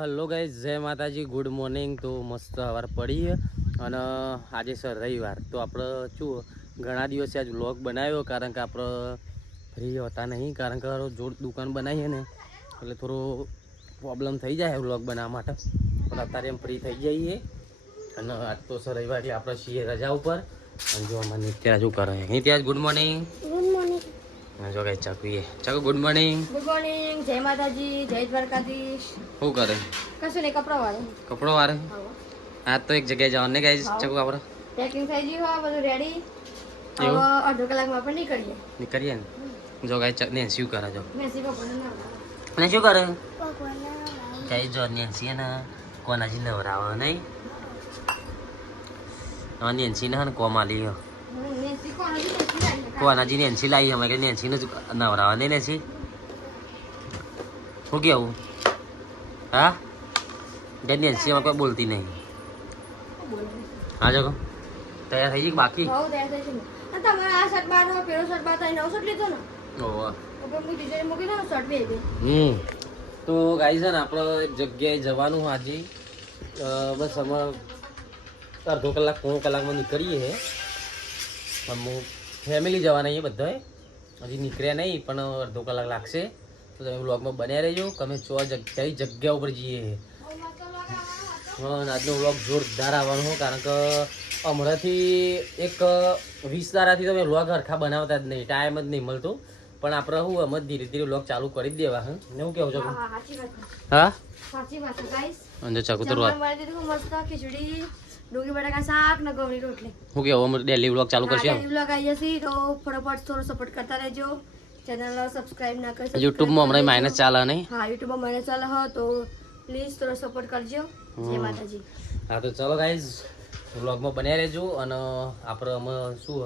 Hello guys, જય માતાજી, good morning. તો મસ્ત સવાર પડી અને આજે સર રવિવાર. તો આપણે શું ઘણા દિવસે આજ વ્લોગ બનાવ્યો, કારણ કે આપણે ફ્રી હોતા નહીં, કારણ કે જોર દુકાન બનાવીએ ને એટલે થોડો પ્રોબ્લેમ થઈ જાય વ્લોગ બનાવવા માટે. પણ અત્યારે એમ ફ્રી થઈ જઈએ અને આજ તો સર રવિવાર એટલે આપણે છીએ રજા ઉપર. અને જો અમારે નિત્યા શું કરે અહીં ત્યાં. Good morning. જો કઈ ચાકુએ ચાકુ ગુડ મોર્નિંગ. ગુડ મોર્નિંગ, જય માતાજી, જય દ્વારકાધીશ. શું કરે? કશું નહીં, કપડાં વાળે. કપડો વારે આજ તો એક જગ્યાએ જવાનું ને ગાઈસ. ચાકુ આપણે પેકિંગ થઈ ગયું હોય, બધું રેડી. હવે એવું? અડધો કલાકમાં આપણે નીકળીએ. નીકળીએ ને. જો ગાઈસ ને શું કરે જો મેસી પપ્પાને ના ને શું કરે ગાઈસ. જો નેન્સી ને કોનાજી નવરાવે નહીં. હા નેન્સી ને કોમ આલી મેસી કોણ હજી નથી આવી. કોનાજી નેન્સી લાવી અમે કે નેન્સી ને નવરાવે નહીં. નેન્સી શું કેવું? હા કે નેન્સી અમે કોઈ બોલતી નહીં. હા જો તૈયાર થઈ ગઈ કે બાકી? બહુ તૈયાર થઈ છે ને. અને તમારે આ શર્ટ બાર હોય, પેલો શર્ટ બાર થાય, નવો શર્ટ લીધો ને ઓહો. તો હું ડિઝાઇન મૂકી દઉં શર્ટ બે દે. તો ગાઈસ છે ને આપણે એક જગ્યાએ જવાનું આજે. બસ અમે અડધો કલાક પોણો કલાકમાં નીકળીએ છે. હું ફેમિલી જવાના છીએ બધાએ, હજી નીકળ્યા નહીં પણ અડધો કલાક લાગશે. તો તમે વ્લોગમાં બન્યા રહેજો કે અમે કઈ જગ્યા ઉપર જઈએ. આજનો વ્લોગ જોરદાર આવવાનો હોય, કારણ કે હમણાંથી એક 20 દાડાથી તમે વ્લોગ હરખા બનાવતા જ નહીં, ટાઈમ જ નહીં મળતો. પણ આપણે શું અમે ધીરે ધીરે વ્લોગ ચાલુ કરી જ દેવા. હા એવું કેવું છો? સાચી વાત છે. હા સાચી વાત છે ગાઈસ. અને ચાકુ તો જમવાનું બનાવી દીધું મસ્ત, ખીચડી, ડુંગળી બટાકા શાક ને ગવરી રોટલી. શું કેવું અમે ડેલી વ્લોગ ચાલુ કરશું? વ્લોગ આવી જશે તો ફટાફટ થોડો સપોર્ટ કરતા રહેજો. ચેનલ સબસ્ક્રાઇબ ના કરશો યુટ્યુબમાં હમણાં માઇનસ ચાલે નહીં. હા, યુટ્યુબમાં મને ચાલે હો તો પ્લીઝ થોડો સપોર્ટ કરજો. જય માતાજી. હા તો ચલો ગાઈઝ, વ્લોગમાં બન્યા રહેજો. અને આપણે અમે શું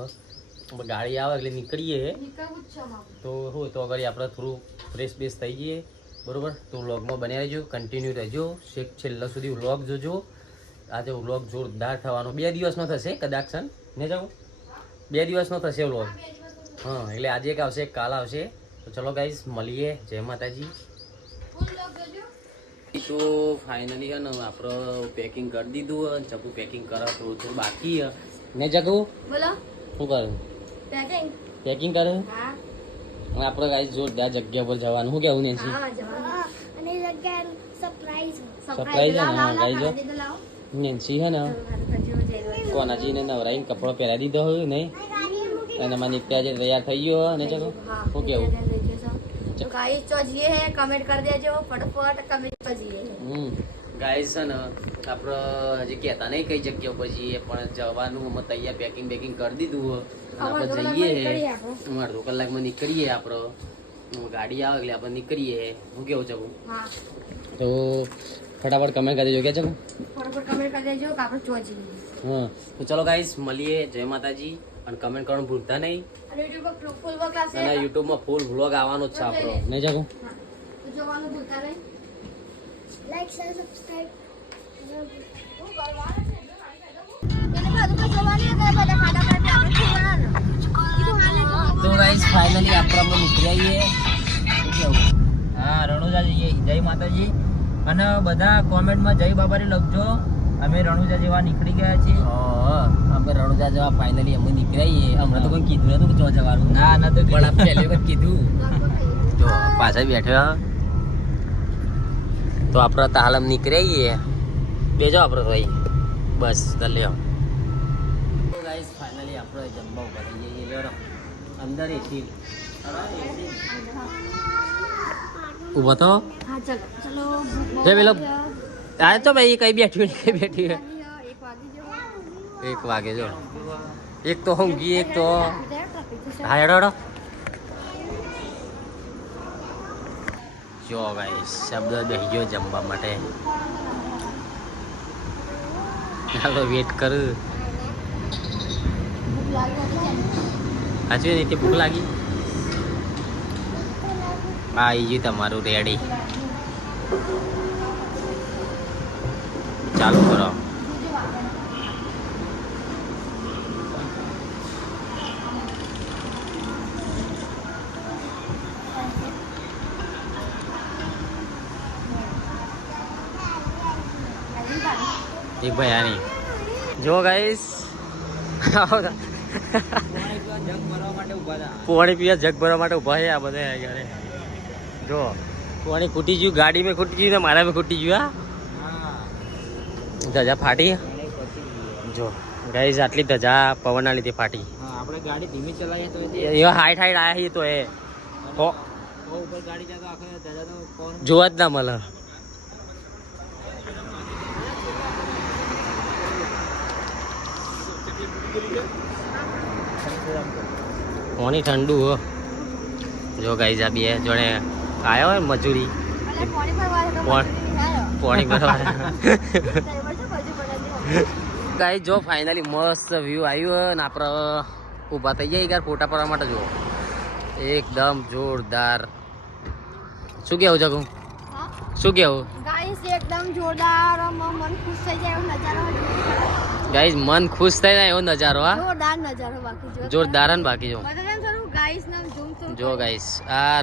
ગાડી આવે એટલે નીકળીએ નીકળવું જ છે અમારે. તો શું તો આગળ આપણે થોડું ફ્રેશ બેસ થઈ જઈએ, બરોબર? તો વ્લોગમાં બન્યા રહેજો, કન્ટિન્યુ રહેજો, છેલ્લા સુધી વ્લોગ જોજો. આજે વ્લોગ જોરદાર થવાનો. 2 દિવસનો થશે કદાચ સન ને જાઉં 2 દિવસનો થશે વ્લોગ. હા એટલે આજે એક આવશે, એક કાલ આવશે. તો ચલો ગાઈઝ મળીએ. જય માતાજી. તો ફાઇનલી છે ને આપણે પેકિંગ કરી દીધું. ચકુ પેકિંગ કરે, થોડું થોડું બાકી ને. ચકુ બોલો શું કરે? પેકિંગ. પેકિંગ કરે. હા અને આપણે ગાઈઝ જોરદાર જગ્યા પર જવાનું. શું કેવું નેન્સી? હા જવાનું. અને જગ્યા સરપ્રાઈઝ સરપ્રાઈઝ છે ને. હા ગાઈઝ લાવો. નેન્સી છે ને કોનાજીને નવરાઈને કપડો પહેરાવી દીધો હોય નહીં, અને મને નિત્યા જે તૈયાર થઈ ગયો અને ચલો શું કેવું? તો ગાઈસ તો જીએ હે કમેન્ટ કરી દેજો ફટાફટ. કમેન્ટ પર જીએ ગાઈઝ છે ને આપણે હજી કહેતા નહીં કઈ જગ્યા ઉપર જઈએ, પણ જવાનું અમે તૈયાર પેકિંગ બેકિંગ કરી દીધું. આપણે જઈએ અડધો કલાકમાં નીકળીએ. આપણે ગાડી આવે એટલે આપણે નીકળીએ. શું કેવું છે? હા તો ફટાફટ કમેન્ટ કરી દેજો કે છે. ફટાફટ કમેન્ટ કરી દેજો કે આપણે ચો જઈએ. હા તો ચલો ગાઈઝ મળીએ. જય માતાજી. અને કમેન્ટ કરવાનું ભૂલતા નહીં. અને યુટ્યુબ પર ફૂલ વર્ક આવશે. અને યુટ્યુબમાં ફૂલ વ્લોગ આવવાનો જ છે આપણો, નહીં જાગો? તો જોવાનું ભૂલતા નહીં. Like share subscribe. શું કરવાનું છે? એને બધું તો જોવાની કે બધા ખાડા ખાડા આપણે જોવાનું. કીધું હાલે તો ગાઈઝ ફાઇનલી આપણે નીકળી આવીએ. શું કેવું? હા રણુજા જઈએ. જય માતાજી. અને બધા કોમેન્ટમાં જય બાબારી લખજો. અમે રણુજા જેવા નીકળી ગયા છીએ. આપણે રણુજા જવા ફાઇનલી અમે નીકળીએ. હમણાં તો કોઈ કીધું નતું કે જો જવાનું. ના ના તો પણ આપણે પહેલી વખત કીધું. જો પાછા બેઠા તો આપણે તાલમ નીકળીએ. બેજો આપણે ભાઈ બસ ચાલ્યો. તો ગાઈઝ ફાઇનલી આપણે જમવા ઉભા થઈ જઈએ. લ્યો અંદર એસી ઊભો તો. હા ચલો ચલો. જે પેલો આ તો ભાઈ કઈ બેઠ્યું ને કઈ બેઠી 1 વાગી જવો. 1 વાગે જો. એક તો ઊંઘી, એક તો હા હેડો હેડો. જો ગાઈસ શબ્દ બેસી ગયો જમવા માટે. ચાલો વેટ કરું. સાચું રીતે ભૂખ લાગી. હા આવી ગયું તમારું રેડી. ચાલુ કરો. એક ભાઈ આની જો ગાઈસ પાણી પીવા જગ ભરવા માટે ઉભા છે આ બધા યાર જો પાણી ખૂટી ગયું ગાડી મેં ખૂટી ગયું ને મારા મેં ખૂટી ગયું હા ધજા ફાટી જો ગાઈસ આટલી ધજા પવનના લીધે ફાટી આપણે ગાડી ધીમી ચલાવીએ તો એવા હાઈટ આયા છે તો એ ઉપર ગાડી જાય તો આખો ધજા તો પવન જોવા જ ના મળે પાણી ઠંડુ હો જો ગાઈસ આ બે જોડે આવ્યો હોય મજૂરી અલે પાણી ભરવા તો પાણી ભરવા ગાઈસ જો ફાઇનલી મસ્ત વ્યૂ આવ્યું ને આપણે ઊભા થઈ જાય યાર ફોટા પાડવા માટે જો એકદમ જોરદાર શું કેવું જગુ શું કેવું ગાઈસ એકદમ જોરદાર મન ખુશ થઈ જાય એવો નજારો ગાઈસ મન ખુશ થઈ જાય એવો નજારો હા જોરદાર નજારો બાકી જોરદાર ને બાકી જો બધાને થોડું ગાઈસ નામ ઝૂમ તો જો ગાઈસ આ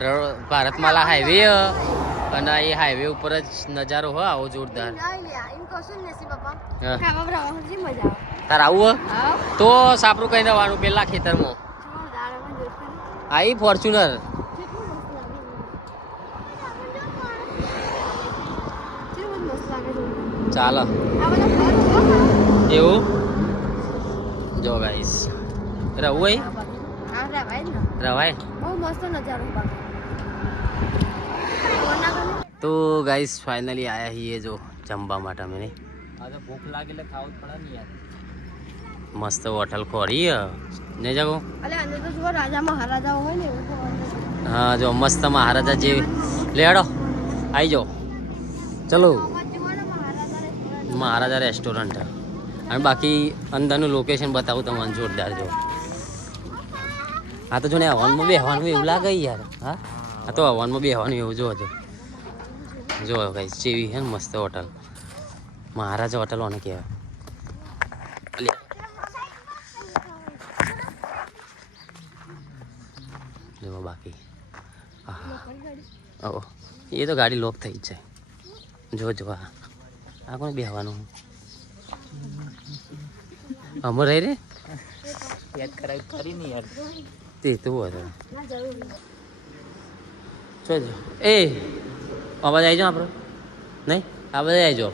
ભારતમાલા હાઈવે અને એ હાઈવે ઉપર જ નજારો હો આવો જોરદાર એમ કશું જ નથી બાપા હા. ખાવા બ્રાવા મજા આવે તાર આવું હા તો સાપરું કઈ દેવાનું પેલા ખેતરમાં જોરદાર અમે જોઈશું આઈ ફોર્ચ્યુનર કેટલું મસ્ત લાગે કેટલું મસ્ત લાગે ચાલો આ બધા ઘર હો એવું જો ગાઈસ રહું હોય આ રવાય ને રવાય બહુ મસ્ત નજારો બાકી કોના ગમે તો ગાઈસ ફાઇનલી આયા છીએ જો જમવા માટે અમે નહીં આ તો ભૂખ લાગે એટલે ખાવું જ પડે ને યાર મસ્ત હોટલ ખોરી ને જાગો અલે અંદર તો જુઓ રાજા મહારાજા હોય ને એવું તો અંદર. હા જો મસ્ત મહારાજા જેવી લેડો આવી જાઓ ચલો આમાં જુઓ ને મહારાજા રેસ્ટોરન્ટ અને બાકી અંદરનું લોકેશન બતાવું તમને જોરદાર જો આ તો જો ને હવનમાં બેહવાનું એવું લાગે યાર હા આ તો હવનમાં બેહવાનું એવું જો જો ગાઈસ જેવી હે ને મસ્ત હોટલ મહારાજા હોટલ ઓને કહેવાય જો બાકી હા ઓ એ તો ગાડી લોક થઈ જ જાય જો આ કોને બેહવાનું અમર રહી રે યાદ કરાવી ખરી ને યાર તે તો હતો ના જરૂર જોજો એ અવાજ આવી જાઓ આપણો નહીં આ બધા આવી જાઓ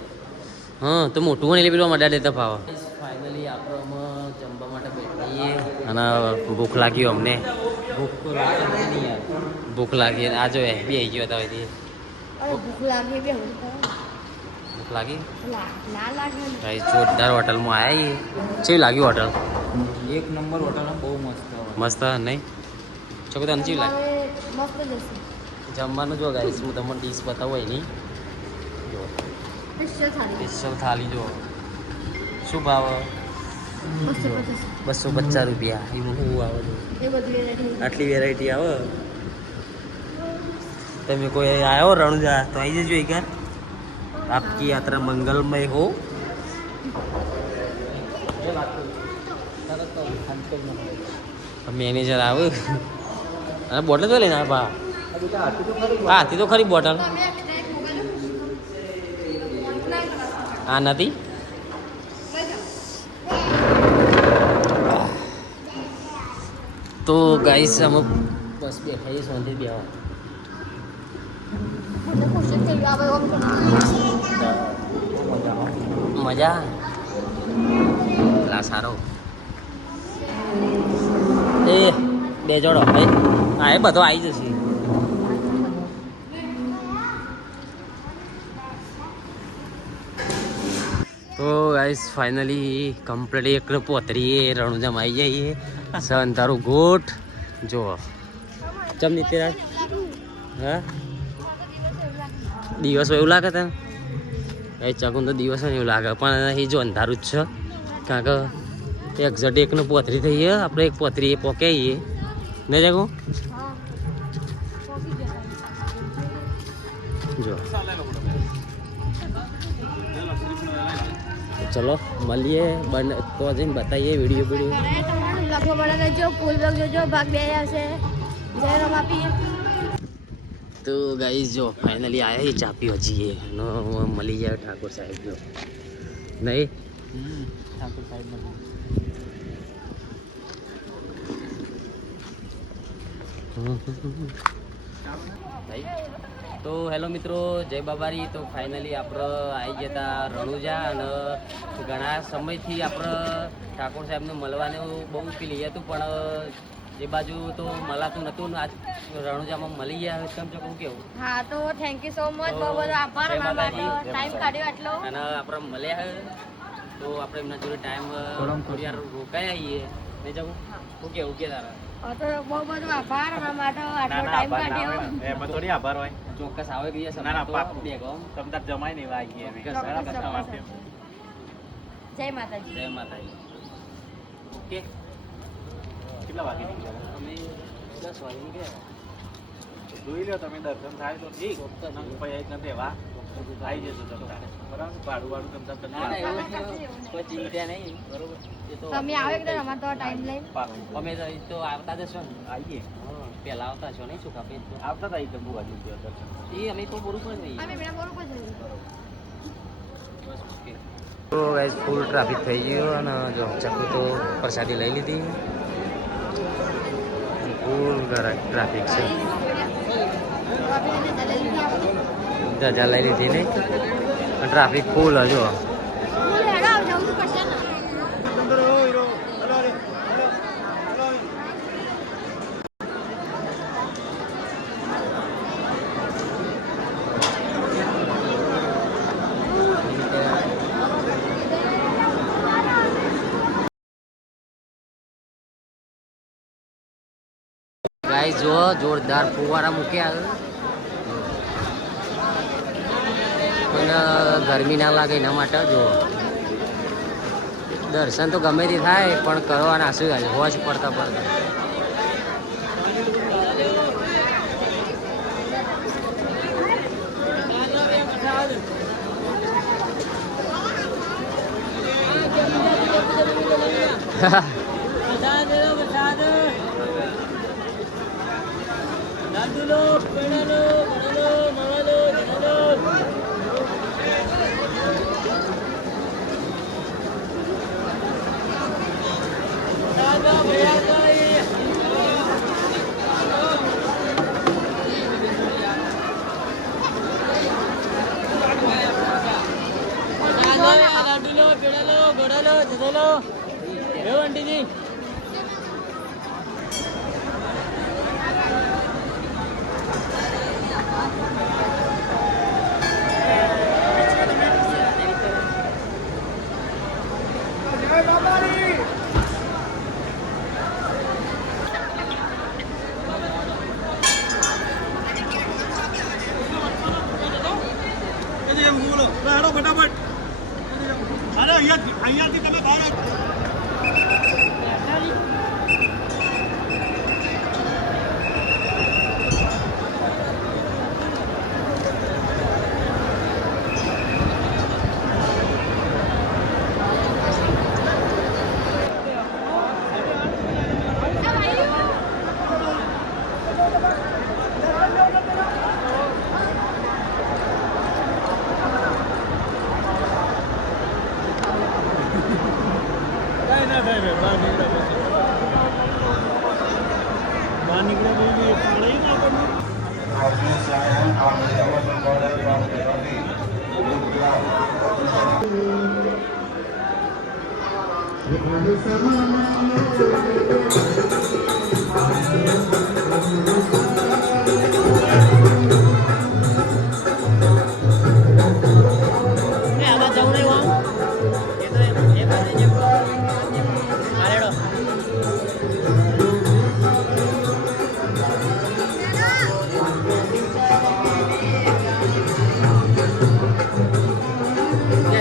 હા તો મોટું હોય એટલે પેલું મડા દેતા ફાવા ફાઇનલી આપણે જમવા માટે બેઠીએ અને ભૂખ લાગી અમને ભૂખ તો લાગે ને યાર ભૂખ લાગી આ જો બે આવી ગયો હતા અહીંથી અરે ભૂખ લાગે બે હું ભૂખ લાગી ના લાગે ને. ભાઈ જોરદાર હોટલમાં આવ્યા કેવી લાગી હોટલ એક નંબર હોટલ બહુ મસ્ત હોય મસ્ત નહીં ચોખ્ખું તને કેવી લાગે હવે મસ્ત જશે જમવાનું જો ગાઈસ હું તમને ડીશ બતાવું એની જો નિશ્ચય થાળી સ્પેશિયલ થાળી જો શું ભાવ 250 250 રૂપિયા એમાં શું આવે છે એ બધી વેરાયટી આટલી વેરાયટી આવે તમે કોઈ આવ્યો રણુજા તો આવી જજો એક આપકી યાત્રા મંગલમય હો મેનેજર આવે અને બોટલ તો લઈને આવે બા હા હતી તો ખરી બોટલ તમે એક મોબાઈલ આ નથી તો ગાઈસ અમે બસ બેઠા છીએ શાંતિ બેહવા મને ખુશ થઈ ગયો હવે ઓમ મજા લા સારો એ બે જોડો ભાઈ હા એ બધો આવી જશે તો ગાઈસ ફાઇનલી કમ્પ્લીટ એક પોતરીએ રણુજામાં આવી જઈએ સન તારું ગોઠ જો ચમ નીતિરાજ હા દિવસ એવું લાગે તને એ ચકુન તો દિવસ એવું લાગે પણ એ જો અંધારું જ છે કારણ કે એક્ઝેક્ટ એકનું પોતરી થઈએ આપણે એક પોતરી એ પોકે આવીએ નહીં જગું જો ચલો મળીએ તો જઈને બતાવીએ વિડીયો લખો બડા જો ફૂલ બ્લોગ જોજો ભાગ બે આવશે જય રમાપી તો ગાઈસ જો ફાઇનલી આવ્યા ચા પીવા જઈએ મળી જાય ઠાકોર સાહેબ જો નહીં ઠાકોર સાહેબમાં તો હેલો મિત્રો, જય બાબારી. તો ફાઇનલી આપણે આવી જતા રણુજા અને ઘણા સમયથી આપણે ઠાકોર સાહેબને મળવાનું બહુ પેલી હતું, પણ એ બાજુ તો મળાતું નહોતું ને આજ રણુજામાં મળી ગયા. કેમ છો કેવું? હા, તો થેન્ક યુ સો મચ, બહુ બધો આભાર જય અમારા માટે માતાજી. ટાઈમ કાઢ્યો આટલો. અને આપણે મળ્યા તો આપણે એમના જોડે ટાઈમ થોડી વાર રોકાઈ આવીએ નહીં જવું. શું કે તારા? તો બહુ બધો આભાર અમારા માટે આટલો ટાઈમ કાઢ્યો. એમાં થોડી આભાર હોય. ચોક્કસ આવે કે ના, ના, પાક્કું. બેગો તમ તાર જમાય નહીં વાગી એવી. ચોક્કસ, બરાબર, ચોક્કસ. તમારે જય માતાજી. જય માતાજી. ઓકે, કેટલા વાગે નીકળ્યા? અમે 10 વાગે નીકળ્યા. જોઈ લો તમે, દર્શન થાય તો ઠીક. નંગ પછી એક નથી એવા આવી જજો તમે તારે. બરાબર, ભાડું વાળું તમ તાર ના, ના, એવું કોઈ ચિંતા નહીં. બરોબર, એ તો તમે આવો એકદમ અમારે તો ટાઈમ લઈને. પાકું. અમે તો આવતા જશો ને. આવીએ. પહેલા આવતા છો નહીં? શું કાપે આવતા હતા તંબુ બાજુ દર્શન. એ અમે તો પૂરું પણ નહીં. અમે બેન બરોબર જઈએ. તો ગાઈસ ફૂલ ટ્રાફિક થઈ ગયો અને જો ચકુ તો પ્રસાદી લઈ લીધી. ફૂલ ટ્રાફિક છે. ધજા લઈ લીધી નહીં, ટ્રાફિક ફૂલ હજો. ગાઈસ જો જોરદાર ફુવારા મૂક્યા, પણ ગરમી ના લાગે એના માટે જો. દર્શન તો ગમે તે થાય પણ કરવાના શું આજે હોશ પડતા પડતા. અહીંયાથી તમે બહાર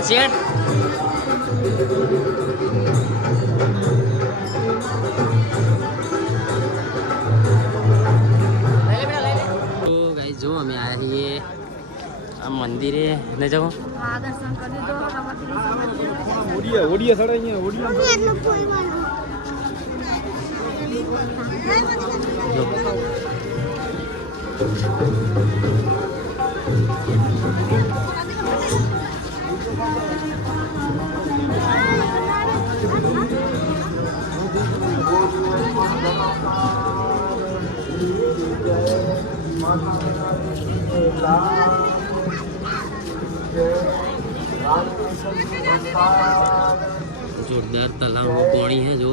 શેઠ જો અમે આવ્યા છીએ આ મંદિરે ન જવું. હા, દર્શન કરી દો. ઓડિયા સડાઈ અહીંયા ઓડિયા જોરદાર તલાવનું પાણી હે જો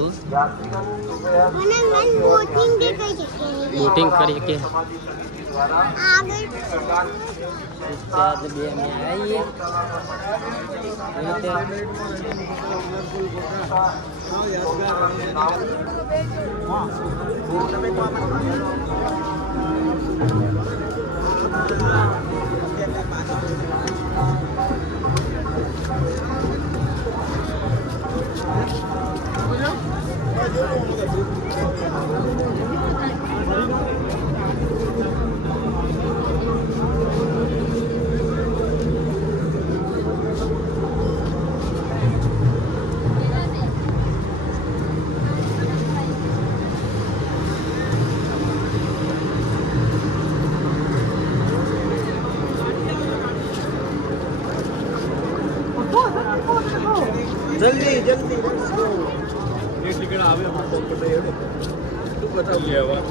અને મન બોટિંગ કે કઈ જગ્યાએ બોટિંગ કરી કે આગળ ચાર બે અમે આવીએ જલ્દી જલ્દી એ ટિકિટ આવે તું બતાવ લેવા